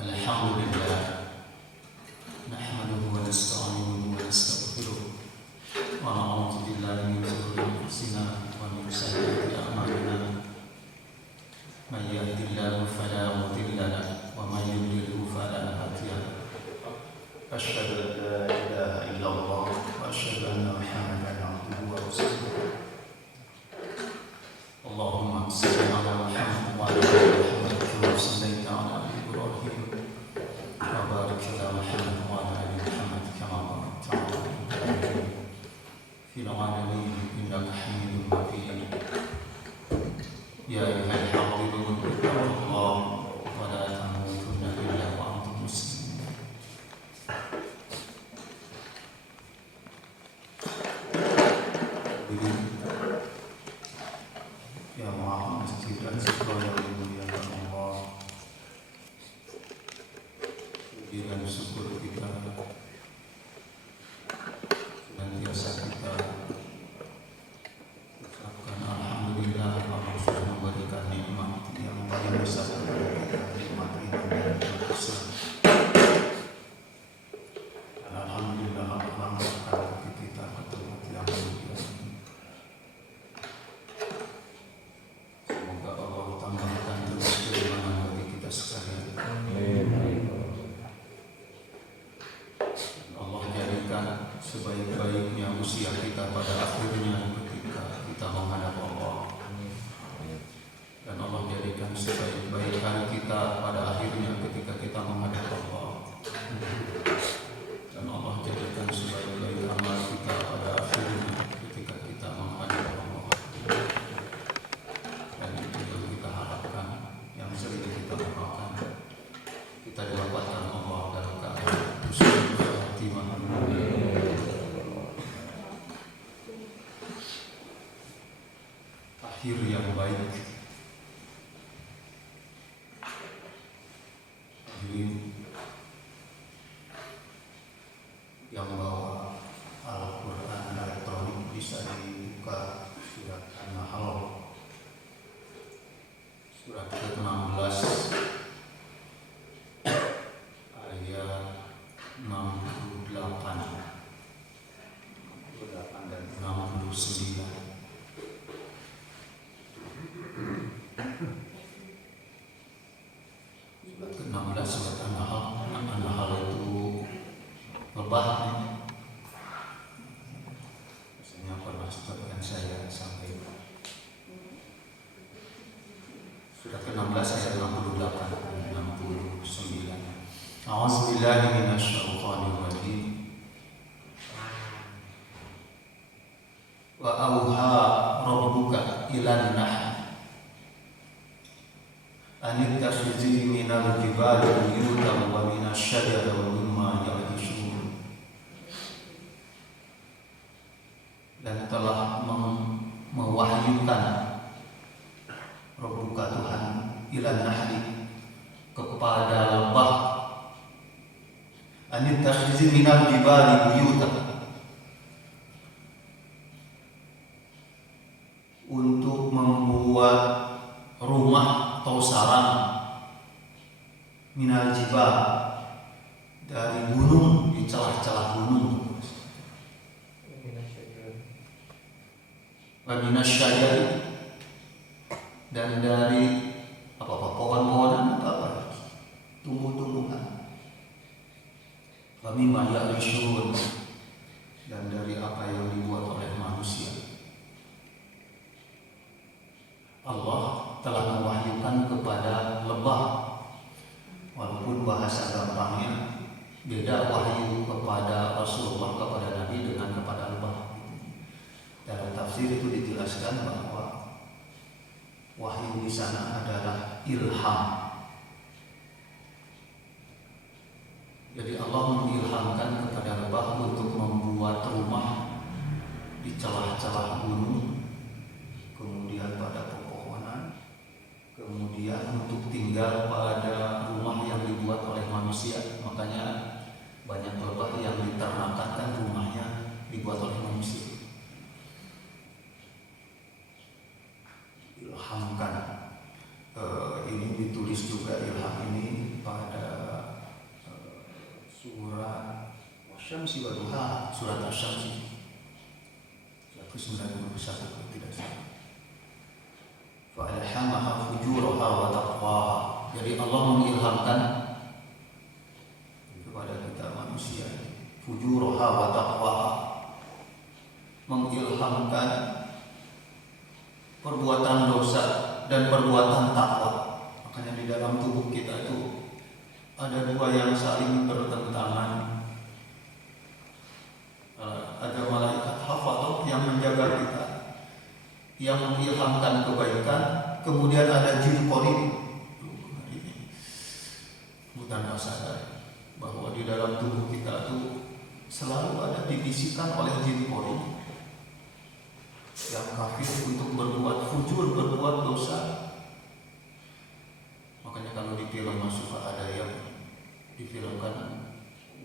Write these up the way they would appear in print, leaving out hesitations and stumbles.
Alhamdulillah, nahmaduhu wa nasta'inuhu wa nastaghfiruh wa na'udzu billahi min shururi anfusina wa min sayyiati a'malina. May yahdihillahu fala mudilla lahu wa may yudlil fala hadiya lahu. Asyhadu an la ilaha illallah wa asyhadu anna Muhammadan abduhu wa rasuluh. Allahumma shalli ala Muhammad wa ala ali Muhammad kama shallaita ala Ibrahim wa barik ala Muhammad wa ala ali Muhammad kama barakta ala Ibrahim fil alamin innaka Hamidum Majid. Ya ayyuhal hadirun ittaqullah wa la tamutunna illa wa antum muslimun. Ya Maha Masjid dan Sekolah yang dimuliakan Allah, puji dan syukur kita senantiasa kita ucapkan alhamdulillah Allah sudah memberikan nikmat yang paling besar kepada kita, nikmat iman dan nikmat Islam. Dan alhamdulillah Allah mengangkat kita ke tempat yang mulia. Semoga Allah tambahkan terus keimanan bagi kita sekalian. Allah jadikan sebaik-baiknya usia kita pada akhirnya ketika kita menghadap Allah. Dan Allah jadikan sebaik-baik hari kita pada akhirnya ketika kita menghadap Allah. Dan Allah jadikan sebaik-baik amal kita pada akhirnya ketika kita menghadap Allah. Dan itu yang kita harapkan, yang sering kita harapkan, kita didapatkan Allah dalam keadaan husnul khatimah. Akhir yang baik. Hadirin yang bawa Al-Quran elektronik bisa dibuka surat An-Nahl surat ke-16 ayat 68 dan 69. Surat ke-16 surat An-Nahl. An-Nahl itu lebah. Biasanya pernah sebagian saya sampaikan. Surat ke-16 ayat 68 dan 69. A'udzubillahi minasyaitonir rajim. Wa auha rabbuka ilan nahl anittakhidhi minal jibali buyutan wa minasyajari wa mimma ya'rishun. Dan telah mewahyukan Rabbuka Tuhan ilan nahli kepada lebah anittakhidhi minal jibali buyutan, untuk membuat rumah atau sarang minal jibal, dari gunung, di celah-celah gunung, wa minasyajari, dan dari pohon-pohonan, tumbuh-tumbuhan, wa mimma ya'rishun, dan dari apa yang dibuat oleh manusia. Allah telah mewahyukan kepada lebah, walaupun bahasa gampangnya beda wahyu kepada Rasulullah, kepada Nabi dengan kepada lebah. Dalam tafsir itu dijelaskan bahwa wahyu di sana adalah ilham. Jadi Allah mengilhamkan kepada lebah untuk membuat rumah di celah-celah gunung, kemudian pada pepohonan, kemudian untuk tinggal pada rumah yang dibuat oleh manusia. Makanya banyak lebah yang diternakan kan rumahnya dibuat oleh manusia. Ilhamkan ditulis juga ilham ini pada surat Wasyamsi wa duha, surat Asy-Syamsi ke-91 kalau tidak salah. Fa alhamaha fujuraha wa taqwaha. Jadi Allah mengilhamkan kepada kita manusia fujuraha wa taqwaha, mengilhamkan perbuatan dosa dan perbuatan takwa. Makanya di dalam tubuh kita itu ada dua yang saling bertentangan. Ada malaikat hafadh yang menjaga kita, yang mengilhamkan kebaikan. Kemudian ada jin qarib. Bukan sadar bahwa di dalam tubuh kita itu selalu ada dibisikkan oleh jin qarib yang kafir untuk berbuat fujur, berbuat dosa. Makanya kalau di film masuk ada yang difilmkan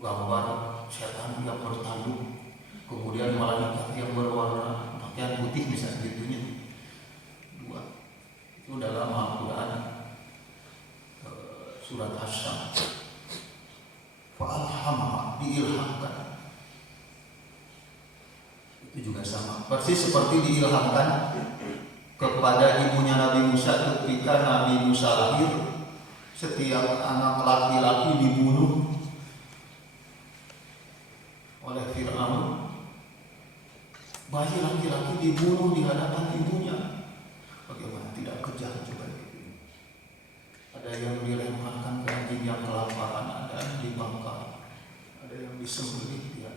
gambar setan yang bertanduk, kemudian malaikat yang berwarna pakaian putih bisa gitunya. Dua itu dalam Al-Quran surat Asy-Syams. Fa'alhamaha, diilhamkan. Itu juga sama, persis seperti diilhamkan kepada ibunya Nabi Musa ketika Nabi Musa lahir. Setiap anak laki-laki dibunuh oleh Fir'aun. Bayi laki-laki dibunuh di hadapan ibunya. Bagaimana tidak kejam coba itu. Ada yang dilemparkan ke anjing yang kelaparan, ada yang dibakar, ada yang disembelih ya.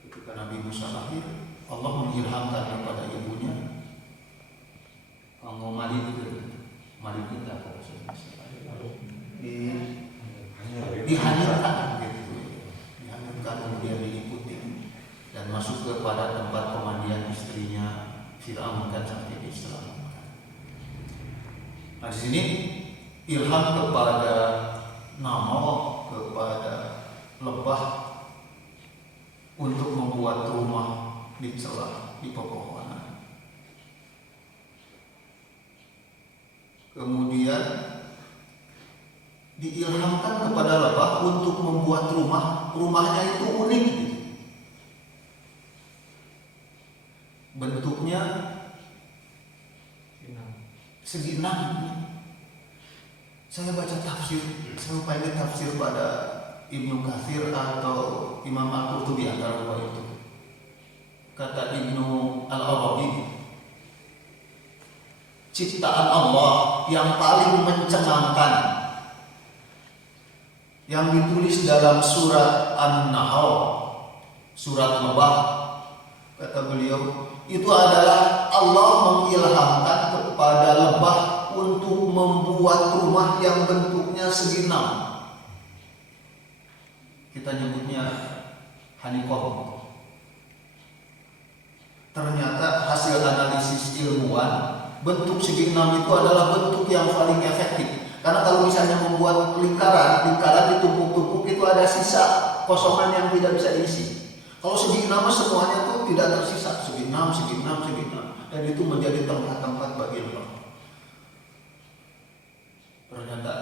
Ketika Nabi Musa lahir, Allah mengilhamkan kepada ibunya, kamu malik kita dihanyutkan gitu, dihanyutkan kemudian diliputi dan masuk kepada tempat pemandian istrinya Fir'aun kan sampai diselamatkan. Nah di sini ilham kepada Naml, kepada lebah untuk membuat rumah di celah di pepohonan. Kemudian diilhamkan kepada lebah untuk membuat rumahnya itu unik gitu. Bentuknya segi enam. Saya baca tafsir, saya pilih tafsir pada Ibnu Katsir atau Imam Al-Qurtubi antara dua itu. Kata Ibnu Al-Arabi, ciptaan Allah yang paling mencengangkan yang ditulis dalam surat An-Nahl, surat lebah, kata beliau, itu adalah Allah mengilhamkan kepada lebah untuk membuat rumah yang bentuknya segi enam. Kita nyebutnya honeycomb. Ternyata hasil analisis ilmuwan, bentuk segi enam itu adalah bentuk yang paling efektif. Karena kalau misalnya membuat lingkaran ditumpuk-tumpuk itu ada sisa kosongan yang tidak bisa diisi. Kalau segi enam semuanya itu tidak tersisa, segi enam, dan itu menjadi tempat-tempat bagi lebah. Ternyata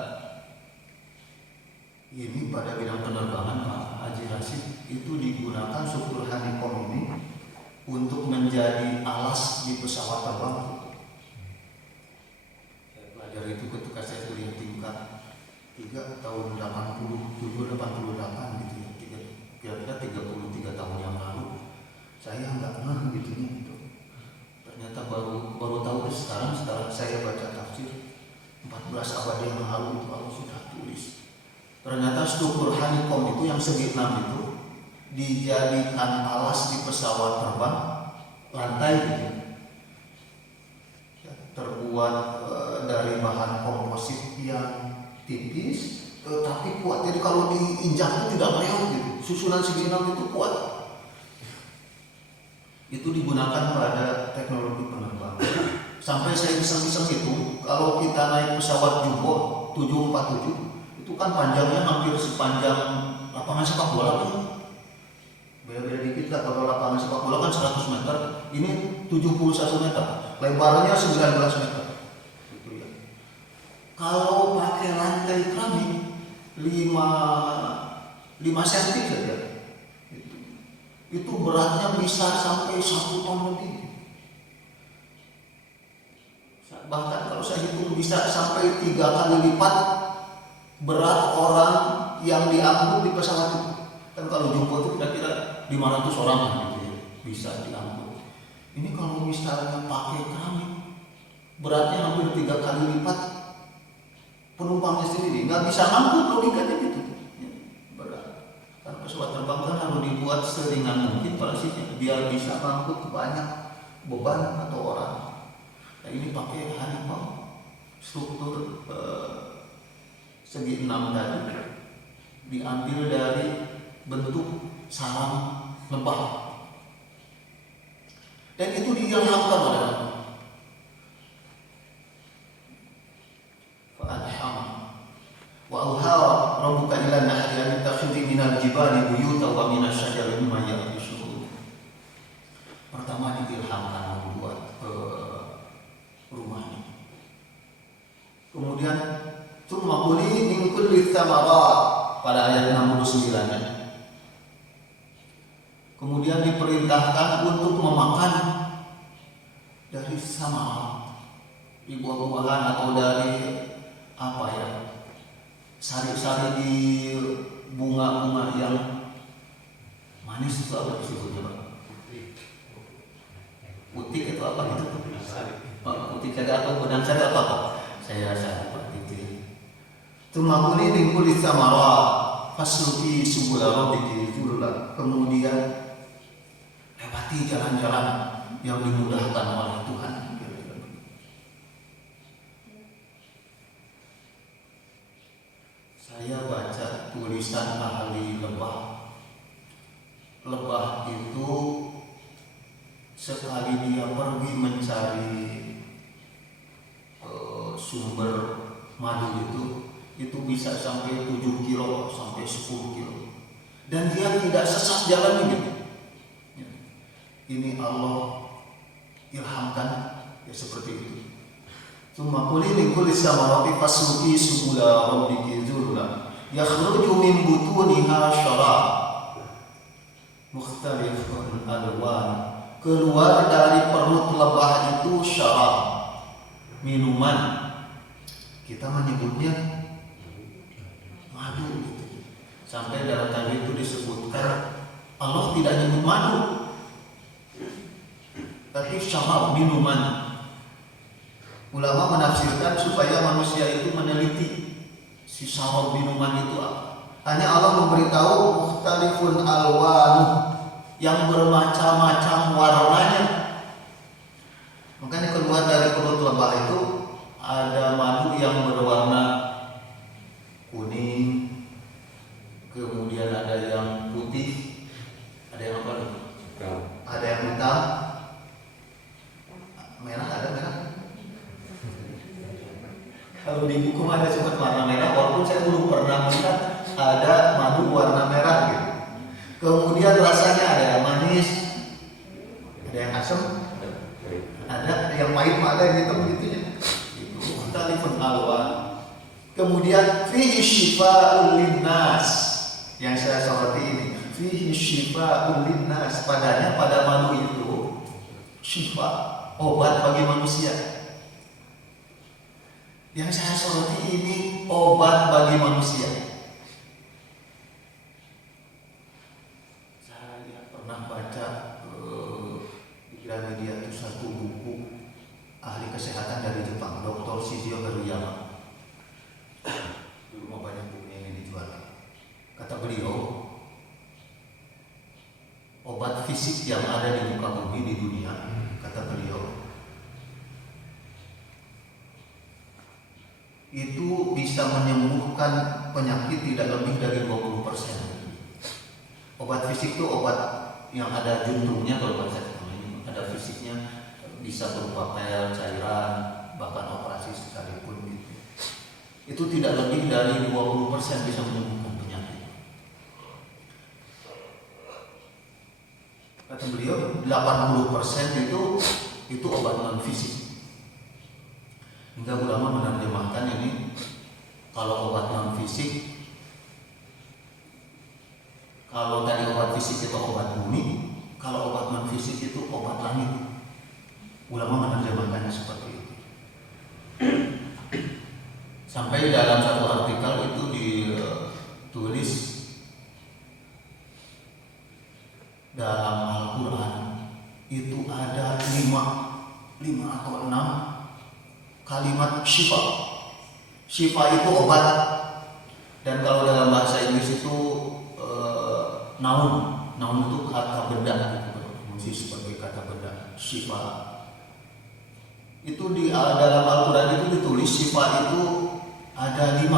ini pada bidang penerbangan Pak Haji Rashid itu digunakan struktur honeycomb ini untuk menjadi alas di pesawat terbang. Saya belajar itu ketika saya kuliah tingkat 3 tahun 87-88 gitu ya, kira-kira 33 tahun yang lalu. Saya nggak ngeh gitu. Ternyata baru tahu sekarang setelah saya baca tafsir 14 abad yang lalu itu Allah sudah tulis. Ternyata struktur honeycomb itu yang segi 6 itu dijadikan alas di pesawat terbang, lantai gitu. Terbuat dari bahan komposit yang tipis tetapi kuat. Jadi kalau diinjak itu tidak meleot gitu. Susunan segi 6 itu kuat. Itu digunakan pada teknologi penerbangan. Sampai saya iseng-iseng itu, kalau kita naik pesawat Jumbo 747, itu kan panjangnya hampir sepanjang lapangan sepak bola kan. Beda-beda dikit lah, kalau lapangan sepak bola kan 100 meter, ini 71 meter, lebarnya 19 meter. Gitu ya. Kalau pakai rantai keramik 5 cm saja, itu beratnya bisa sampai 1 ton lebih. Bahkan kalau saya hitung bisa sampai 3 kali lipat berat orang yang diangkut di pesawat itu. Kan kalau jumbo itu kira-kira 500 orang gitu ya, bisa diangkut. Ini kalau misalnya pakai keramik, beratnya hampir 3 kali lipat penumpangnya sendiri. Nggak bisa angkut, logikanya gitu. Ya, berat. Karena pesawat terbang kan harus dibuat seringan mungkin pastinya, biar bisa mengangkut banyak beban atau orang. Nah, ini pakai harimau, struktur segi 6 tadi diambil dari bentuk sarang lebah, dan itu diilhamkan oleh Allah. Fa'alham wa auha rabbuka ila nahli an takhudhi minal jibali buyutan wa minas syajari mimma ya'rishun. Pertama diilhamkan membuat rumah ini. Kemudian tsumma kuli min kulli tsamarat pada ayat 69. Kemudian diperintahkan untuk memakan dari samarat, di buah-buahan atau dari apa ya, sari-sari di bunga-bunga yang manis. Itu apa disebutnya, Pak? Putih itu apa gitu? Putih jaga atau benang jaga apa, Pak? Saya lupa itu. Tumakuli mingkuli samarat fasluki subula rabbiki zulula. Kemudian lewati jalan-jalan yang dimudahkan oleh Tuhan. Saya baca tulisan ahli lebah. Lebah itu sekali dia pergi mencari sumber madu itu bisa sampai 7 kilo sampai 10 kilo, dan dia tidak sesat jalan gitu. Ini Allah ilhamkan ya seperti itu. Tsumma kuli min kulli samarati fasluki subula rabbiki zulula yakhruju min butuniha syarab mukhtalifun alwan. Keluar dari perut lebah itu syarab, minuman. Kita menyebutnya madu gitu. Sampai dalam tadi itu disebutkan Allah tidak nyebut madu, tapi syarab, minuman. Ulama menafsirkan supaya manusia itu meneliti si syarab minuman itu apa. Hanya Allah memberitahu mukhtalifun alwanu, yang bermacam-macam warnanya. Makanya keluar dari perut lebah itu ada madu yang berwarna kuning, kemudian ada yang putih, ada yang apa? Ada yang hitam, merah, ada merah. Kalau di buku ada sebut warna merah, walaupun saya belum pernah melihat ada madu warna merah gitu. Kemudian rasanya ada yang manis, ada yang asam, ada yang pahit, ada yang hitam gitu ya. Itu talifun alwan. Kemudian fihi syifa'un linnas, yang saya soroti ini, fihi syifa'un linnas, padanya pada madu itu syifa, obat bagi manusia. Yang saya soroti ini obat bagi manusia. Pernah baca di media itu satu buku ahli kesehatan dari Jepang, Dr. Shizio Haruyama. Dulu mau banyak bukunya ini dijual. Kata beliau, obat fisik yang ada di muka bumi di dunia, kata beliau, itu bisa menyembuhkan penyakit tidak lebih dari 20%. Obat fisik itu obat yang ada juntungnya, kalau bahasa ini ada fisiknya, bisa berupa pil, cairan, bahkan operasi sekalipun gitu. Itu tidak lebih dari 20% bisa menyembuhkan penyakit. Kata beliau 80% itu obat non fisik. Hingga ulama menerjemahkan ini Kalau obat non fisik, kalau tadi obat fisik itu obat bumi, kalau obat non fisik itu obat langit. Ulama menerjemahkannya seperti itu. Sampai dalam satu artikel itu ditulis dalam Al-Quran itu ada 5 atau 6 kalimat syifa. Syifa itu obat, dan kalau dalam bahasa Inggris itu naun itu kata benda, berfungsi sebagai kata benda. Syifa itu di dalam Al-Quran itu ditulis syifa itu ada 5.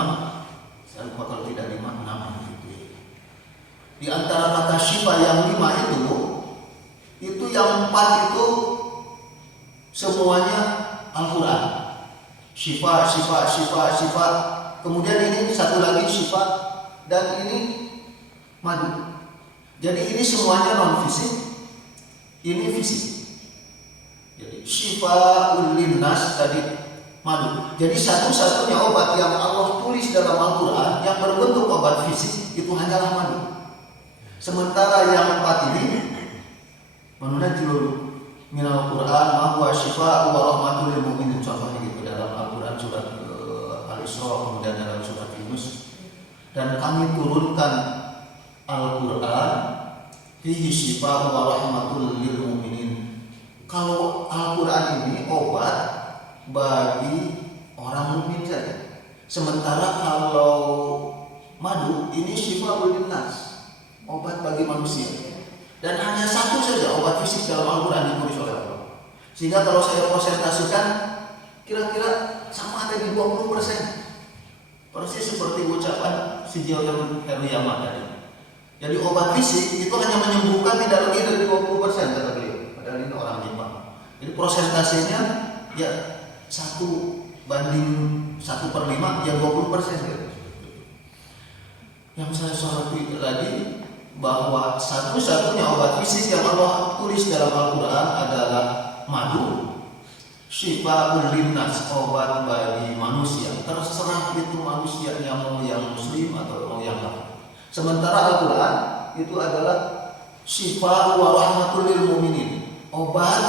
Saya lupa kalau tidak 5, 6 gitu ya. Di antara kata syifa yang 5 itu yang 4 itu semuanya Al-Quran. Syifa. Kemudian ini satu lagi syifa, dan ini madu. Jadi ini semuanya non fisik, ini fisik. Jadi syifaa'ul linnas tadi madu. Jadi satu-satunya obat yang Allah tulis dalam Al-Quran yang berbentuk obat fisik itu hanyalah madu. Sementara yang 4 ini menunjukkan minal Quran ma huwa syifaa'u wa rahmatul lil mu'minin, contohnya gitu dalam Al-Quran surat Al-Isra, kemudian dalam surat Yunus. Dan kami turunkan Al-Quran fihi syifaa'u wa rahmatul lil mu'minin. Kalau Al-Quran ini obat bagi orang mukmin saja. Sementara kalau madu ini syifaa'ul linnas, obat bagi manusia. Dan hanya satu saja obat fisik dalam Al-Quran ditulis oleh Allah. Sehingga kalau saya presentasikan, kira-kira sama ada di 20%. Persis seperti ucapan si Heru Yama tadi. Jadi obat fisik itu hanya menyembuhkan tidak lebih dari 20% kata beliau. Padahal ini orang Jepang. Jadi prosentasinya ya 1/1/5 ya 20% gitu. Yang saya soroti lagi bahwa satu-satunya obat fisik yang Allah tulis dalam Al-Quran adalah madu, syifaa'ul linnas, obat bagi manusia. Terserah itu manusianya mau yang muslim atau mau yang kafir. Sementara Al-Quran itu adalah syifaa'u wa rahmatul lil mu'minin, obat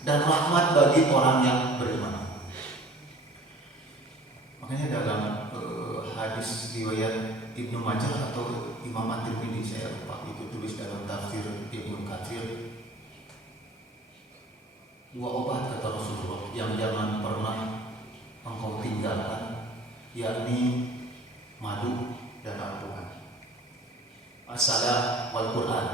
dan rahmat bagi orang yang beriman. Makanya dalam hadis riwayat Ibnu Majah atau Imam At-Tirmidzi, saya lupa, itu tulis dalam tafsir Ibnu Katsir, 2 obat kata Rasulullah yang jangan pernah engkau tinggalkan, yakni madu dan Al-Quran. As-salam wal Quran.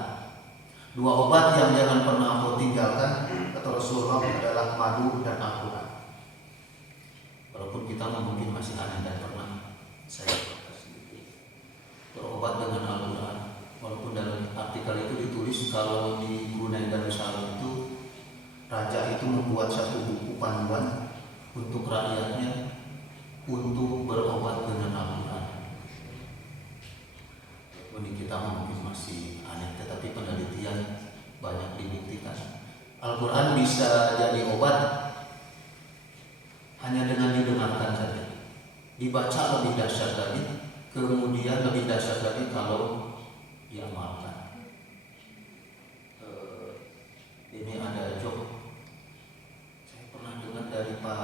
2 obat yang jangan pernah engkau tinggalkan kata Rasulullah adalah madu dan Al-Quran. Walaupun kita mungkin masih aneh dan pernah saya berobat dengan Al-Quran, walaupun dalam artikel itu ditulis kalau di Brunei Darussalam itu raja itu membuat satu buku panduan untuk rakyatnya untuk berobat dengan Al-Quran. Ini kita mungkin masih aneh, tetapi penelitian banyak dibuktikan Al-Quran bisa jadi obat hanya dengan didengarkan saja. Dibaca lebih dahsyat lagi, kemudian lebih dahsyat lagi kalau diamalkan. Ini ada joke saya pernah dengar dari Pak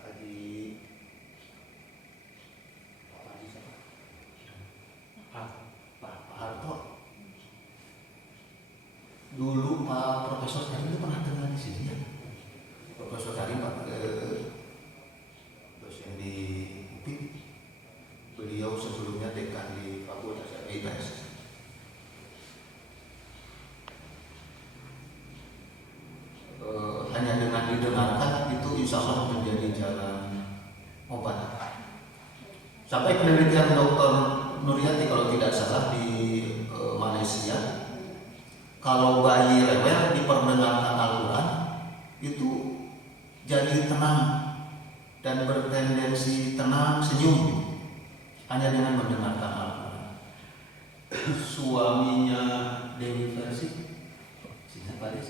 Haji Harto. Dulu Pak Profesor Karim itu pernah dengar di sini ya. Profesor Karim Pak dosen di UPI. Beliau sebelumnya dekan di Fakultas IPS. Hanya dengan didengarkan itu insya Allah menjadi jalan obat. Sampai penelitian Dr. Nuryati kalau tidak salah di Malaysia, kalau bayi rewel diperdengarkan Al-Quran itu jadi tenang dan bertendensi tenang, senyum hanya dengan mendengarkan Al-Quran. Suaminya Dewi Persik, siapa dia?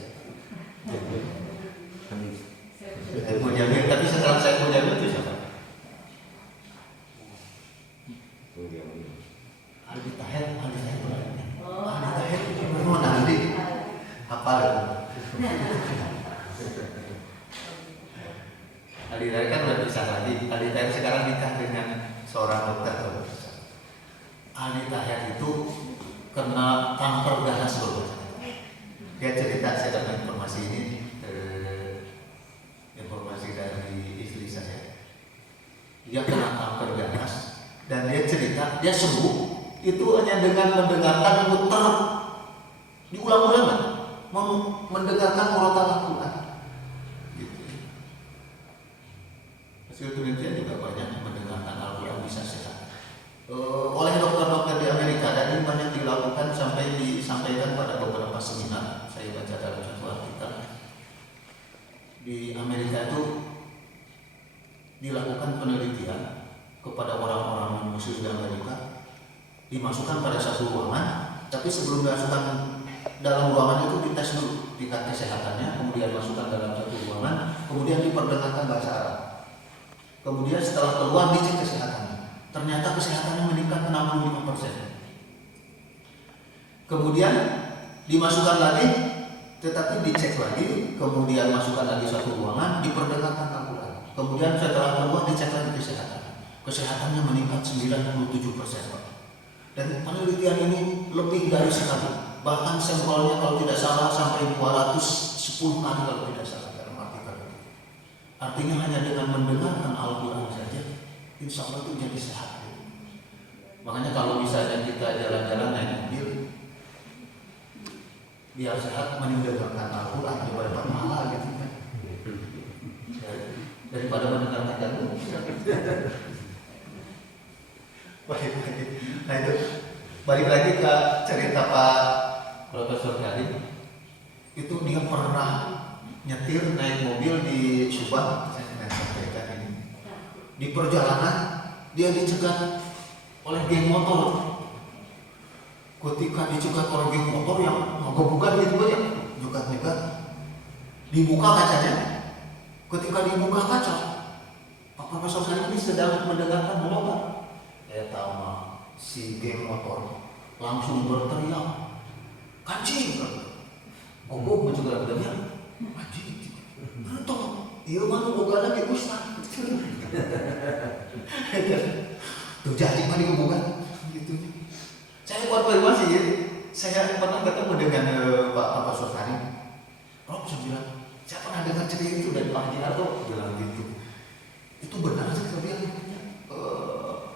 Saya mau jamin, tapi setelah saya mau jamin itu siapa? Aldi Taher berarti. Aldi Taher itu nanti apa? Aldi Taher kan udah pisah lagi. Aldi Taher sekarang nikah dengan seorang dokter. Aldi Taher itu kena kanker ganas loh. Dia cerita, saya dapat informasi ini, informasi dari istri saya. Dia kena kanker ganas dan dia cerita dia sembuh itu hanya dengan mendengarkan muter diulang-ulang, mendengarkan murotal Al-Quran. Gitu. Hasil penelitian juga banyak mendengarkan Al-Quran bisa sehat. Oleh dokter-dokter di Amerika dan ini banyak dilakukan sampai disampaikan pada beberapa seminar. Saya baca dalam satu artikel di Amerika itu dilakukan penelitian kepada orang-orang Muslim di Amerika, dimasukkan pada satu ruangan, tapi sebelum dimasukkan dalam ruangan itu dites dulu tingkat kesehatannya, kemudian masukkan dalam satu ruangan, kemudian diperdengarkan bahasa Arab. Kemudian setelah keluar dicek kesehatannya. Ternyata kesehatannya meningkat 65%. Kemudian dimasukkan lagi, tetapi dicek lagi, kemudian masukkan lagi satu ruangan, diperdengarkan Al-Quran. Kemudian setelah keluar dicek lagi kesehatannya meningkat 97%. Dan penelitian ini lebih dari sekali, bahkan sampelnya kalau tidak salah sampai 210 kali kalau tidak salah dalam artikel itu. Artinya hanya dengan mendengarkan Al-Quran saja, insya Allah itu jadi sehat. Makanya kalau misalnya kita jalan-jalan naik mobil, biar sehat mendengarkan Al-Quran daripada malah gitu kan. Daripada mendengarkan lagu. Nah itu balik lagi ke cerita Pak Profesor Karim. Itu dia pernah nyetir naik mobil di Subang, saya sampaikan ini. Di perjalanan dia dicegat oleh geng motor. Ketika dicegat oleh geng motor yang mogok-mogok gitu ya, nyegat-nyegat, dibuka kacanya. Ketika dibuka kaca, Pak Profesor Karim ini sedang mendengarkan murotal. Saya tahu si geng motor langsung berteriak, kancing, mogok mencoba bilangnya, kancing, entong, iya mana boga lagi ustaz, tuh jadi mana boga, gitu. Saya buat informasi ya, saya pernah ketemu dengan Pak Profesor Karim, Rob saya bilang, saya pernah dengar cerita itu dari Pak Haji Arto, bilang gitu, itu benar sih saya bilang.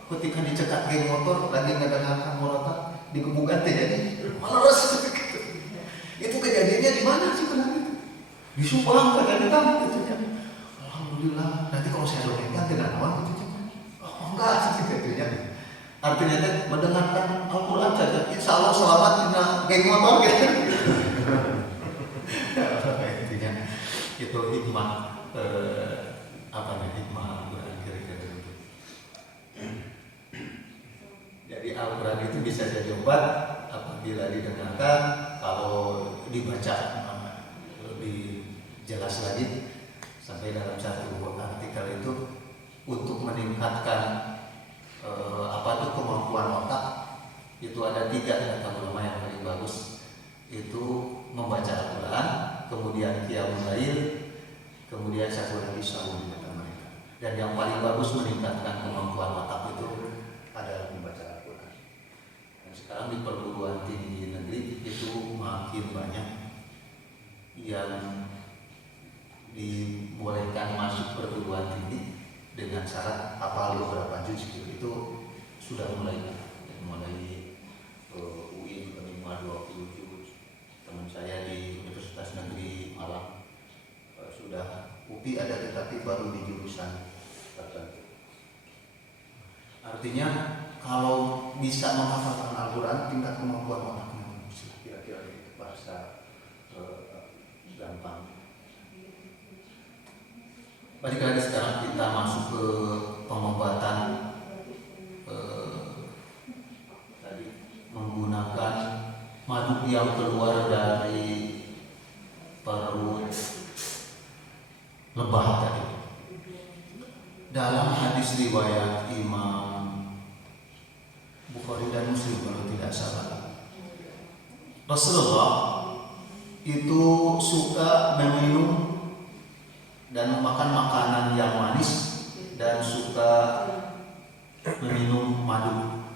Ketika dicegat geng motor lagi ngedengarkan murotal digebukan jadi males gitu. Itu kejadiannya di mana sih benar itu? Di Subang kadang-kadang gitu kan. Alhamdulillah nanti kalau saya doakan tidak awal gitu. Oh enggak sih gitu ya. Artinya kan mendengarkan Al-Quran saja insya Allah selamat dengan geng motor gitu. Intinya itu hikmah hikmah Al-Quran kira-kira gitu. Jadi Al-Quran itu bisa jadi obat apabila didengarkan, kalau dibaca lebih jelas lagi. Sampai dalam satu artikel itu untuk meningkatkan kemampuan otak itu ada 3 kata ulama yang paling bagus, itu membaca Al-Quran, kemudian qiyamul lail, kemudian satu lagi saum kata mereka. Dan yang paling bagus meningkatkan kemampuan otak itu adalah membaca Al-Quran. Dan sekarang di perguruan tinggi negeri itu makin banyak yang dibolehkan masuk perguruan tinggi dengan syarat hafal beberapa juz. Itu sudah mulai UI menerima 20 juz. Teman saya di Universitas Negeri Malang sudah UPI ada, tetapi baru di jurusan tertentu. Artinya kalau bisa menghafalkan Al-Quran, tingkat kemampuan otaknya kira-kira itu bahasa gampang. Balik lagi sekarang kita masuk ke pengobatan tadi menggunakan madu yang keluar dari perut lebah tadi. Dalam hadis riwayat Imam Muslim kalau tidak salah. Rasulullah itu suka meminum dan memakan makanan yang manis dan suka meminum madu.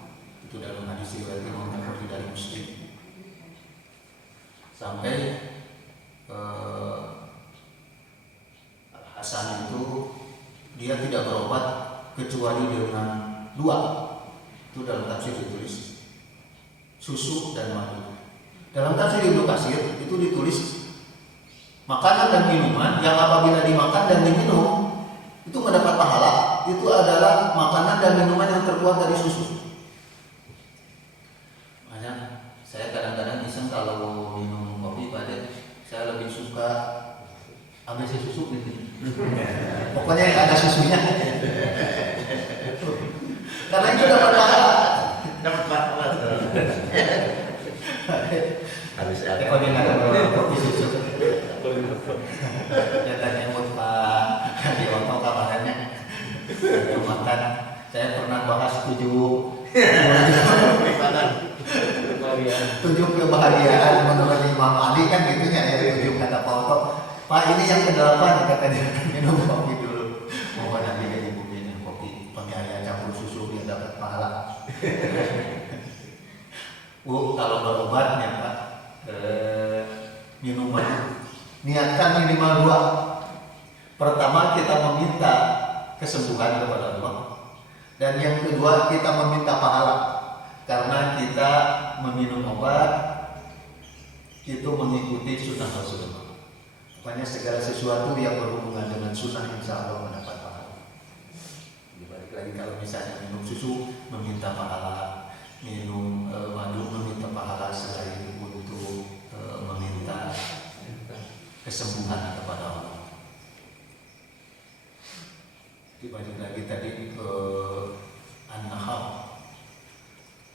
Itu dalam hadis riwayat Imam Bukhari dari Muslim. Sampai Al-Hasan itu dia tidak berobat kecuali dengan dua. Itu dalam tafsir ditulis susu dan madu. Dalam tafsir Ibnu Katsir itu ditulis makanan dan minuman yang apabila dimakan dan diminum itu mendapat pahala, itu adalah makanan dan minuman yang terbuat dari susu. Makanya saya kadang-kadang iseng kalau minum kopi pada saya lebih suka ambil susu gitu. Pokoknya yang ada susunya. Karena itu dapat pahala. Dapat pahala. Habis ada. Kalau dia nggak ada kopi susu. Ya tanya buat Pak di Oto kabarannya. Makan. Saya pernah bahas 7 kebahagiaan menurut Imam Ali kan gitunya ya 7 kata Pak Oto. Pak ini yang ke-8 katanya minum kopi dulu. Mau nanti jadi ibu minum kopi pakai campur susu biar dapat pahala. Kalau berobatnya Pak minuman niatkan minimal 2. Pertama kita meminta kesembuhan kepada Allah. Dan yang kedua kita meminta pahala. Karena kita meminum obat itu mengikuti sunnah Rasulullah. Pokoknya segala sesuatu yang berhubungan dengan sunnah insya Allah mendapat pahala. Balik lagi kalau misalnya minum susu meminta pahala, minum madu meminta pahala selain untuk meminta kesembuhan kepada Allah. Dibalik lagi tadi ke An-Nahl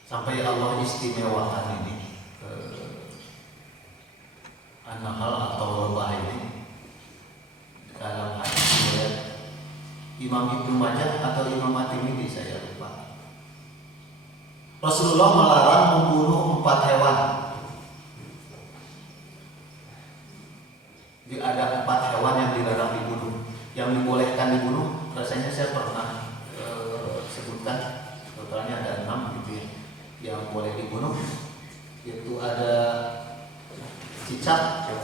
sampai Allah istimewakan ini An-Nahl atau lebah ini dalam hadis Imam Ibnu Majah atau Imam At-Tirmidzi saya lupa. Rasulullah melarang membunuh 4 hewan. Ada 4 hewan yang dilarang dibunuh. Yang dibolehkan dibunuh, rasanya saya pernah sebutkan, totalnya ada 6 gitu ya, yang boleh dibunuh. Itu ada cicak,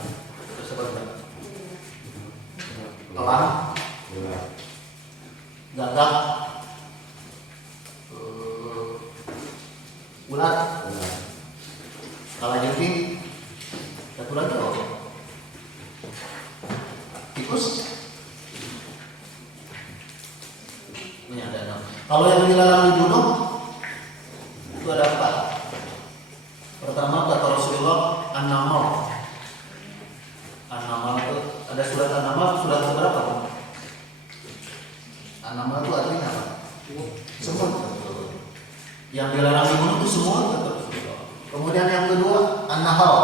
terus apa lagi? Elang, gagak, ulat, kalajengking, satu lagi apa? Tikus. Ini ada 6. Kalau yang dilarang dibunuh itu ada 4. Pertama kata Rasulullah An-Nahl. An-Nahl itu ada surat An-Nahl, surat berapa? An-Nahl itu artinya apa? Semut. Yang dilarang dibunuh itu semua. Kemudian yang kedua An-Nahl,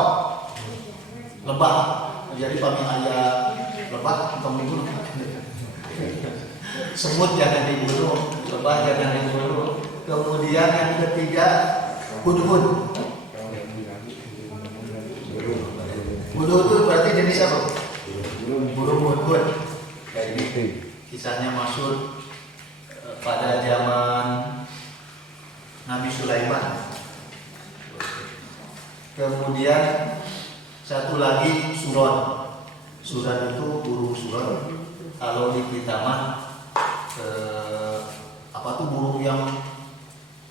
lebah. Jadi kami ayah lebah untuk dibunuh. Semut jangan dibunuh, lebah jangan dibunuh. Kemudian yang ketiga hudhud. Hudhud itu berarti jenis apa? Burung hudhud. Kayak ini kisahnya masyhur pada zaman Nabi Sulaiman. Kemudian satu lagi suron. Suron itu burung suron. Kalau di kita mah apa tuh burung yang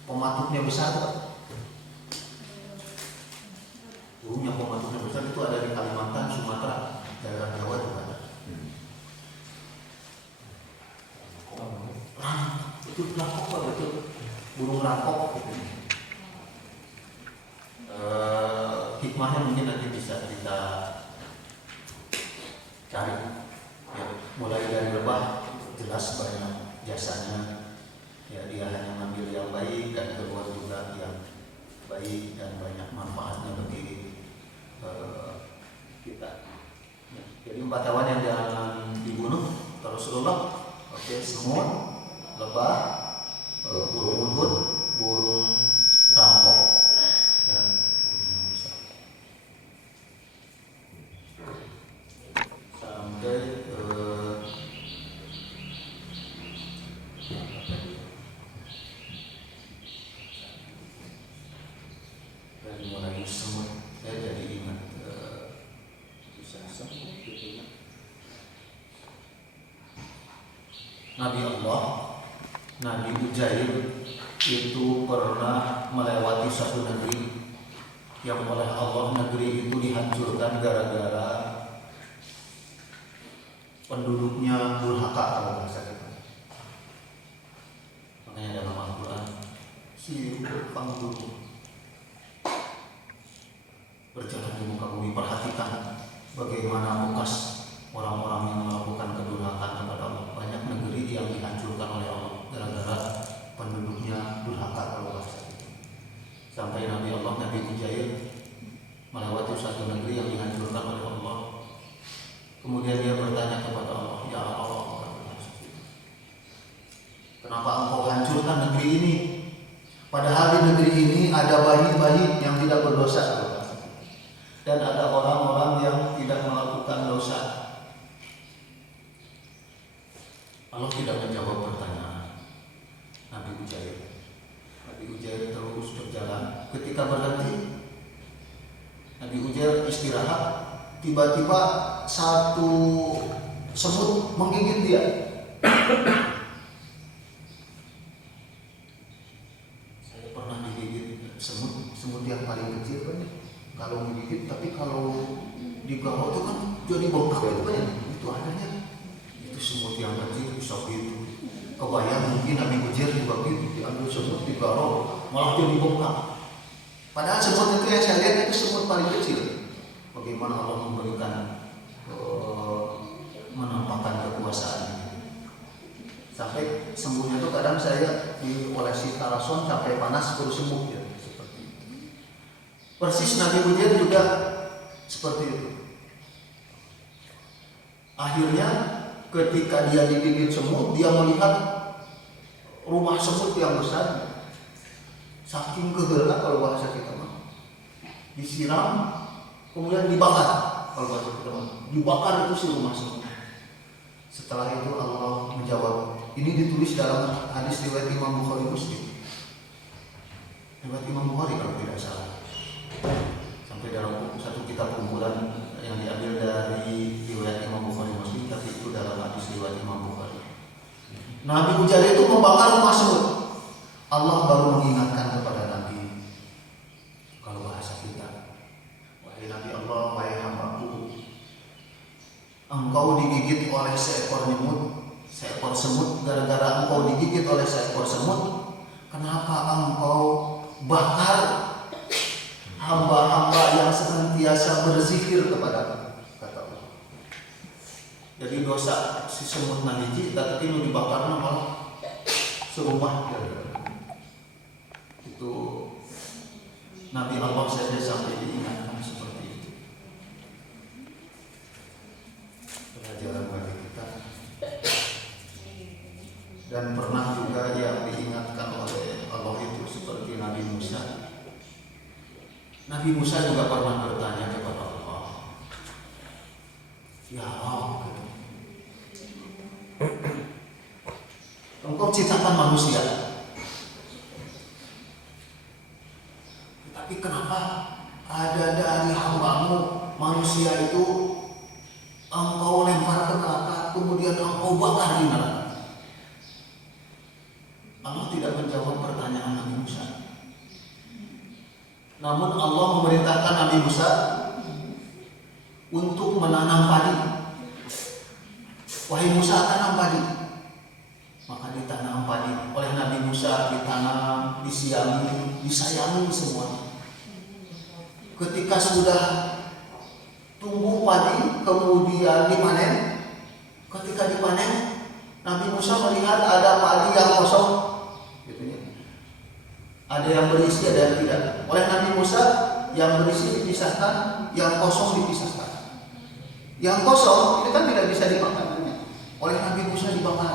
pematuknya besar? Burung yang pematuknya besar itu ada di Kalimantan, Sumatera, daerah Jawa juga ada. Itu rakok apa itu? Burung rakok. Hikmahnya mungkin nanti bisa kita cari. Ya, mulai dari lebah jelas banyak jasanya. Ya, dia hanya mengambil yang baik dan keluar juga yang baik dan banyak manfaatnya bagi kita. Ya, jadi 4 hewan yang jangan dibunuh Rasulullah. Oke, semut, lebah, burung hudhud, burung rampok. Nabi Allah, Nabi Ujair itu pernah melewati satu negeri yang oleh Allah negeri itu dihancurkan gara-gara penduduknya durhaka kalau bahasa kita. Makanya dalam Al-Quran si penghulu berjalan di muka bumi, perhatikan bagaimana bekas orang-orang yang melakukan kedurhakaan kepada Allah. Banyak negeri yang dihancurkan oleh Allah gara-gara penduduknya durhaka kalau bahasa kita. Sampai Nabi Allah, Nabi Ujair melewati satu negeri yang dihancurkan oleh Allah. Kemudian dia bertanya kepada Allah, ya Allah, kenapa engkau hancurkan negeri ini? Padahal di negeri ini ada bayi-bayi yang tidak berdosa, dan ada orang-orang yang tidak melakukan dosa. Allah tidak menjawab pertanyaan Nabi Ujair. Nabi Ujair terus berjalan. Ketika berhenti, Nabi Ujair istirahat. Tiba-tiba satu semut menggigit dia. Saya pernah digigit semut yang paling kecil kan, kalau menggigit, tapi kalau digaruk itu kan jadi bengkak itu kan, itu adanya. Itu semut yang kecil bisa gitu. Kebayang mungkin Nabi Ujair juga gitu, diambil semut digaruk malah jadi bengkak. Padahal semut itu yang saya lihat itu semut paling kecil. Bagaimana Allah memberikan menampakkan kekuasaan. Sampai sembuhnya itu kadang saya diolesi tarason sampai panas terus sembuh ya, seperti itu. Persis Nabi Ujair juga seperti itu. Akhirnya ketika dia digigit semut, dia melihat rumah semut yang besar. Saking kegerak kalau bahasa kita mah, disiram kemudian dibakar kalau bahasa kita mah, dibakar itu si rumah semut. Setelah itu Allah menjawab. Ini ditulis dalam hadis riwayat Imam Bukhari Muslim. Riwayat Imam Bukhari kalau tidak salah. Sampai dalam satu kitab kumpulan yang diambil dari riwayat Imam Bukhari Muslim, tapi itu dalam hadis riwayat Imam Bukhari. Nabi Ujair itu membakar rumah semut. Allah baru mengingatkan kepada Nabi, kalau bahasa kita, wahai Nabi Allah, wahai hambaku, engkau digigit oleh seekor semut, gara-gara engkau digigit oleh seekor semut, kenapa engkau bakar hamba-hamba yang senantiasa berzikir kepadamu, kata Allah. Jadi dosa si semut nanti tapi nu dibakar malah serumah. Itu Nabi Allah saja sampai diingatkan seperti itu. Pelajaran bagi kita. Dan pernah juga yang diingatkan oleh Allah itu seperti Nabi Musa. Nabi Musa juga pernah bertanya kepada Allah, ya Allah, engkau ciptakan manusia, tapi kenapa ada dari hambamu manusia itu engkau lempar ke neraka, kemudian engkau bakar di neraka? Allah tidak menjawab pertanyaan Nabi Musa. Namun Allah memerintahkan Nabi Musa untuk menanam padi. Wahai Musa, tanam padi. Maka ditanam padi oleh Nabi Musa, ditanam, disiangi, disayangi semua. Ketika sudah tumbuh padi, kemudian dipanen. Ketika dipanen, Nabi Musa melihat ada padi yang kosong. Ada yang berisi, ada yang tidak. Oleh Nabi Musa, yang berisi dipisahkan, yang kosong dipisahkan. Yang kosong itu kan tidak bisa dimakan. Oleh Nabi Musa dibakar.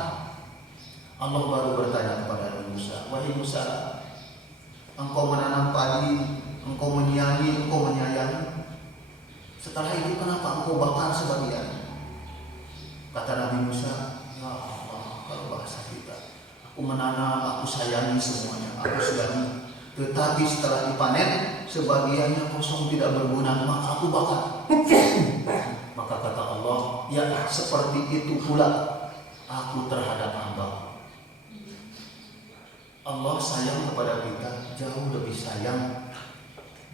Allah baru bertanya kepada Nabi Musa, wahai Musa, engkau menanam padi, engkau menyiangi, engkau menyayangi. Setelah itu kenapa engkau bakar sebagian? Kata Nabi Musa, ya Allah, kalau bahasa kita, aku menanam, aku sayangi semuanya, aku sayangi. Tetapi setelah dipanen, sebagiannya kosong tidak berguna, maka aku bakar. Maka kata Allah, ya seperti itu pula aku terhadap hamba. Allah sayang kepada kita jauh lebih sayang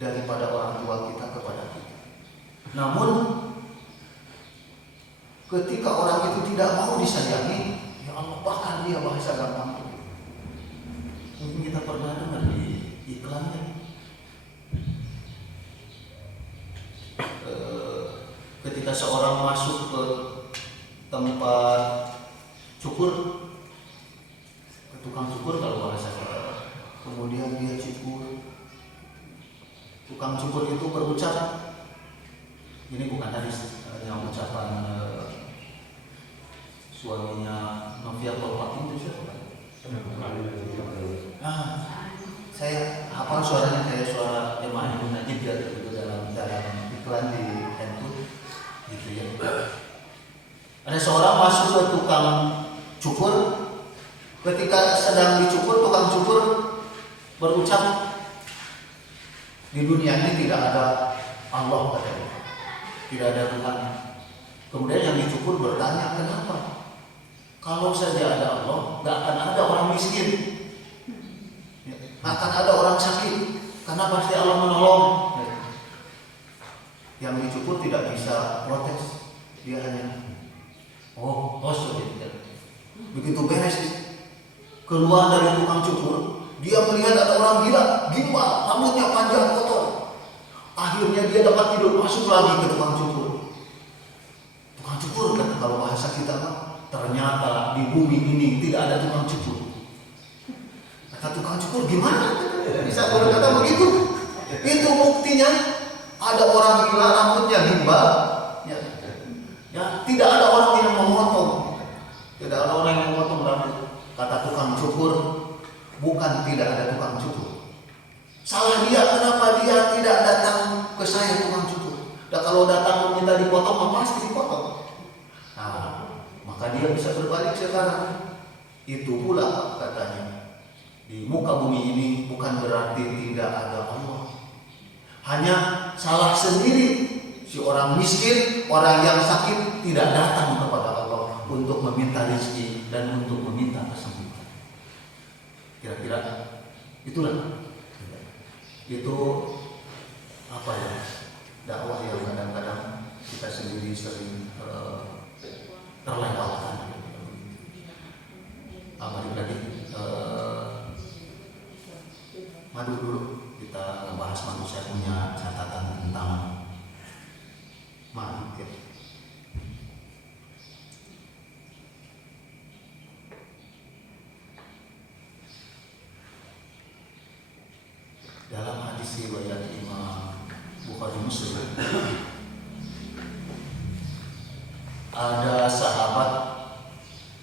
daripada orang tua kita kepada kita. Namun ketika orang itu tidak mau disayangi, ya Allah bahkan dia bahasa gampang. Mungkin kita pernah dengar di iklannya. Ketika seorang masuk ke tempat cukur, ke tukang cukur kalau bahasa kita, kemudian dia cukur, tukang cukur itu berucap, ini bukan hadis, yang ucapan suaminya Novia Tolpakin itu siapa? Saya hafal suaranya kayak suara Jemaah Ibnu Najib ya, itu dalam iklan di handphone gitu ya. Ada seorang masuk ke tukang cukur, ketika sedang dicukur tukang cukur berucap, di dunia ini tidak ada Allah katanya, tidak ada Tuhan. Kemudian yang dicukur bertanya, kenapa? Kalau saja ada Allah, gak akan ada orang miskin, akan ada orang sakit, karena pasti Allah menolong. Yang dicukur tidak bisa protes, dia hanya begitu beres keluar dari tukang cukur, dia melihat ada orang gila, gimbal, rambutnya panjang kotor. Akhirnya dia dapat tidur, masuk lagi ke tukang cukur. Tukang cukur kan kalau bahasa kita kan, ternyata di bumi ini tidak ada tukang cukur. Kata tukang cukur, gimana bisa berkata begitu? Itu buktinya ada orang gila, rambutnya gimbal, ya tidak ada orang yang memotong, tidak ada orang yang memotong rambut. Kata tukang cukur, bukan tidak ada tukang cukur, salah dia, kenapa dia tidak datang ke saya tukang cukur? Dan kalau datang minta dipotong, pasti dipotong. Nah, maka dia bisa berbalik sekarang. Itu pula katanya, di muka bumi ini bukan berarti tidak ada Allah, hanya salah sendiri si orang miskin, orang yang sakit tidak datang kepada Allah untuk meminta rezeki dan untuk meminta kesembuhan. Kira-kira itulah, itu apa ya, dakwah yang kadang-kadang kita sendiri sering terlewatkan. Balik lagi madu dulu, kita membahas manusia punya catatan tentang madu ya. Dalam hadis riwayat Imam Bukhari Muslim, ada sahabat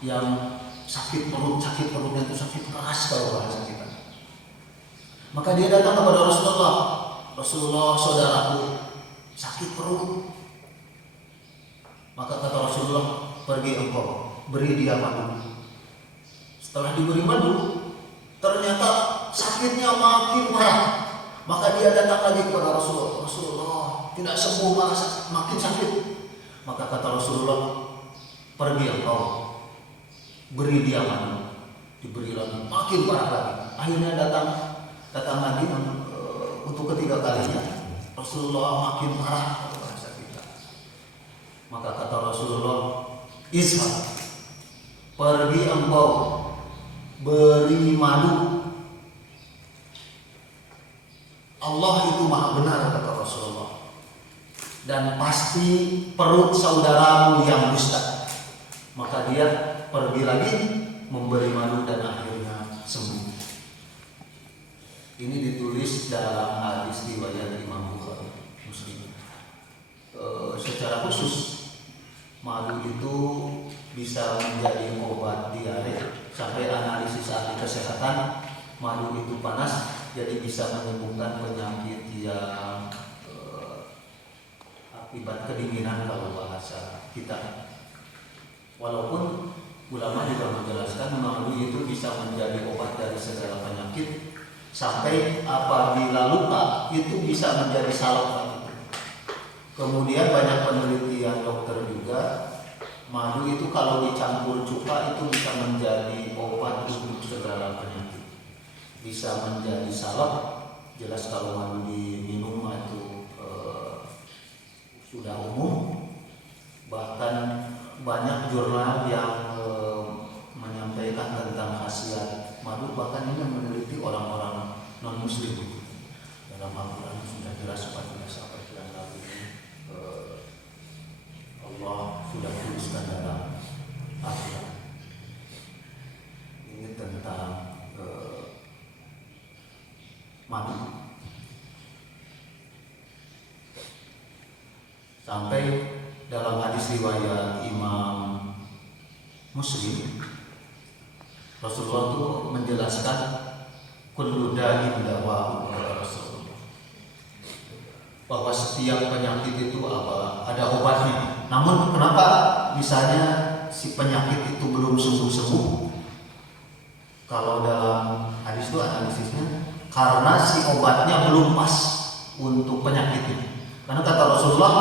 yang sakit perutnya itu sakit keras kalau bahasa kita. Maka dia datang kepada Rasulullah, saudaraku sakit perut. Maka kata Rasulullah, pergi engkau, beri dia madu. Setelah diberi madu, ternyata sakitnya makin parah. Maka dia datang lagi kepada Rasulullah, tidak sembuh, malah makin sakit. Maka kata Rasulullah, pergi engkau, beri dia madu. Diberi lagi, makin parah lagi. Akhirnya datang lagi untuk ketiga kalinya. Rasulullah makin parah kata bahasa kita. Maka kata Rasulullah, izhab, pergi engkau, beri madu. Allah itu maha benar kata Rasulullah, dan pasti perut saudaramu yang dusta. Maka dia pergi lagi memberi madu dan akhirnya sembuh. Ini ditulis dalam hadis riwayat Imam Bukhari Muslim. Secara khusus madu itu bisa menjadi obat diare. Sampai analisis ahli kesehatan, madu itu panas, jadi bisa menyembuhkan penyakit yang akibat kedinginan kalau bahasa kita. Walaupun ulama juga menjelaskan madu itu bisa menjadi obat dari segala penyakit, sampai apabila luka itu bisa menjadi salep. Kemudian banyak penelitian dokter juga Madu itu kalau dicampur cuka itu bisa menjadi obat untuk segala penyakit. Bisa menjadi salep, jelas kalau madu diminum itu sudah umum. Bahkan banyak jurnal yang menyampaikan tentang khasiat madu, bahkan ini meneliti orang-orang non muslim. Dalam Al-Quran sudah jelas 14 abad yang lalu Allah sudah tuliskan dalam Al-Quran ini tentang madu. Sampai dalam hadis riwayat Imam Muslim, Rasulullah itu menjelaskan kullu da'in dawa'u, bahwa setiap penyakit itu ada obatnya. Namun kenapa misalnya si penyakit itu belum sembuh-sembuh? Kalau dalam hadis itu analisisnya karena si obatnya belum pas untuk penyakit itu. Karena kata Rasulullah,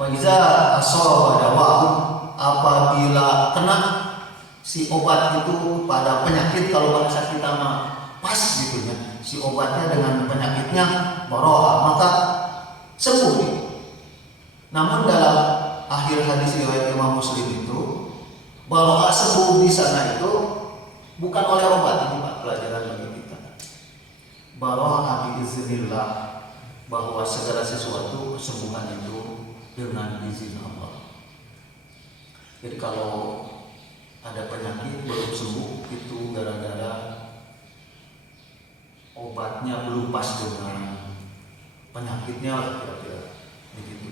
faiza asaba dawa'u, apabila kena si obat itu pada penyakit, kalau bahasa kita mah pas gitu ya, si obatnya dengan penyakitnya baroah, maka sembuh. Namun dalam akhir hadis riwayat Imam Muslim itu, baroah sembuh di sana itu bukan oleh obat. Ini Pak pelajaran bagi kita. Baroah biiznillah, bahwa segala sesuatu kesembuhan itu dengan izin Allah. Jadi kalau ada penyakit belum sembuh itu gara-gara obatnya belum pas dengan penyakitnya, kira-kira begitu.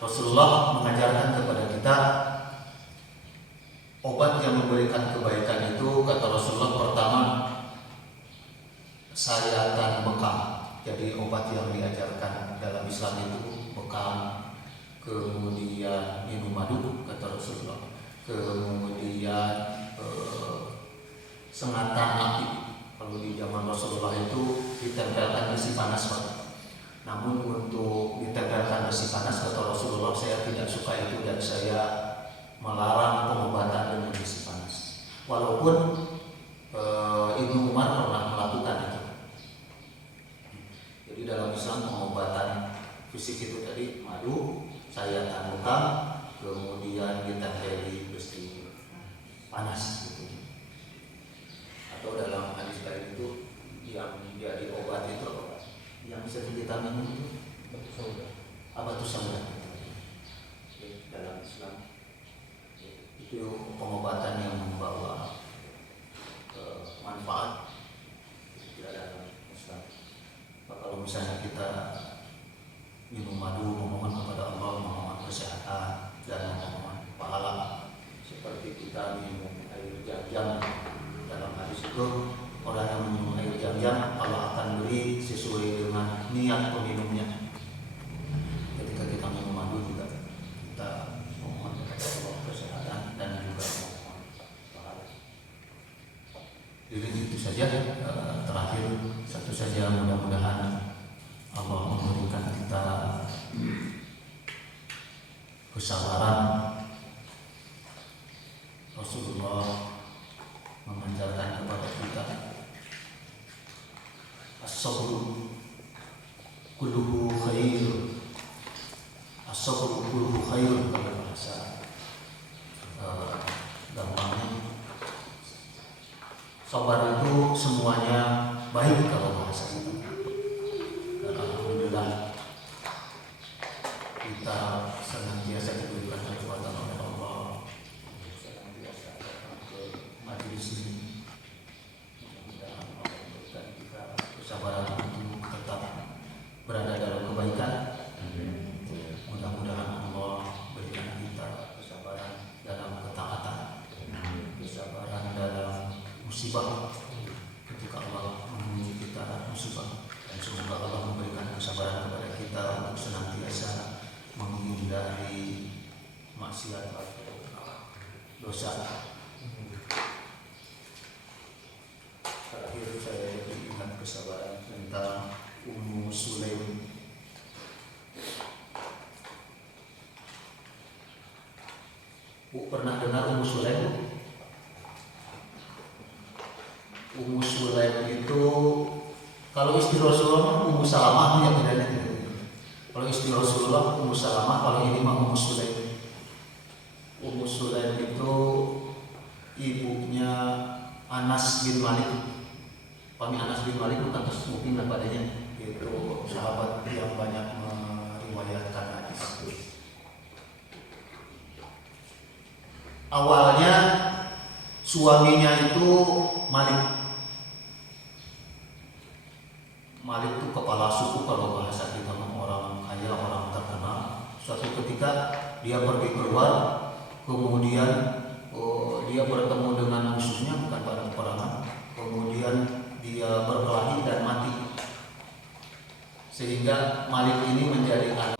Rasulullah mengajarkan kepada kita obat yang memberikan kebaikan itu, kata Rasulullah, pertama sayatan bekam. Jadi obat yang diajarkan dalam Islam itu bekam, kemudian minum madu, kata Rasulullah, kemudian sengatan api. Kalau di zaman Rasulullah itu ditempelkan besi panas, Pak. Namun untuk ditempelkan besi panas, kata Rasulullah, saya tidak suka itu dan saya melarang pengobatan dengan besi panas. Walaupun Ibnu Umar pernah melakukan itu. Jadi dalam Islam pengobatan fisik itu tadi madu, sayatan bekam, kemudian ditempeli besi panas gitu. Atau dalam hadis lain itu yang jadi obat itu apa? Yang sering kita minum itu batu sauda. Dalam Islam itu pengobatan yang membawa manfaat, tidak dalam Islam. Kalau misalnya kita minum madu, memohon kepada Allah, memohon kesehatan dan memohon pahala, seperti kita minum air jam-jam. Dalam hadis itu, orang yang minum air jam-jam Allah akan beri sesuai dengan niat peminumnya. Ketika kita minum madu juga kita memohon kepada Allah kesehatan dan juga memohon pahala. Jadi itu saja. Terakhir satu saja, mudah-mudahan Allah memberikan kita kesabaran. Rasulullah mengajarkan kepada kita as-sabru kulluhu khair, as-sabru kulluhu khair. Kalau bahasa gampangnya, sabar itu semuanya baik kalau bahasa itu. Dan alhamdulillah kita senantiasa diberikan kekuatan oleh Allah, senantiasa datang ke majelis ini. Mudah-mudahan Allah memberikan kita kesabaran untuk tetap berada dalam kebaikan. Mudah-mudahan Allah berikan kita kesabaran dalam ketaatan, kesabaran dalam musibah ketika Allah menguji kita musibah, dan semoga Allah memberikan kesabaran kepada kita untuk senantiasa menghindari maksiat atau dosa. Terakhir saya berikan kesabaran tentang Ummu Sulaim. Pernah dengar Ummu Sulaim? Ummu Sulaim itu kalau istri Rasulullah Ummu Salamah yang bedanya gitu. Kalau istri Rasulullah Ummu Salamah, kalau ini mah Ummu Sulaim. Ummu Sulaim itu ibunya Anas bin Malik. Kami Anas bin Malik bukan mungkin padanya, itu sahabat yang banyak meriwayatkan hadis. Awalnya suaminya itu Malik. Malik itu kepala suku kalau bahasa kita, orang kaya, orang terkenal. Suatu ketika dia pergi keluar, kemudian dia bertemu dengan musuhnya bukan pada peperangan. Kemudian dia berkelahi dan mati. Sehingga Malik ini menjadi anak.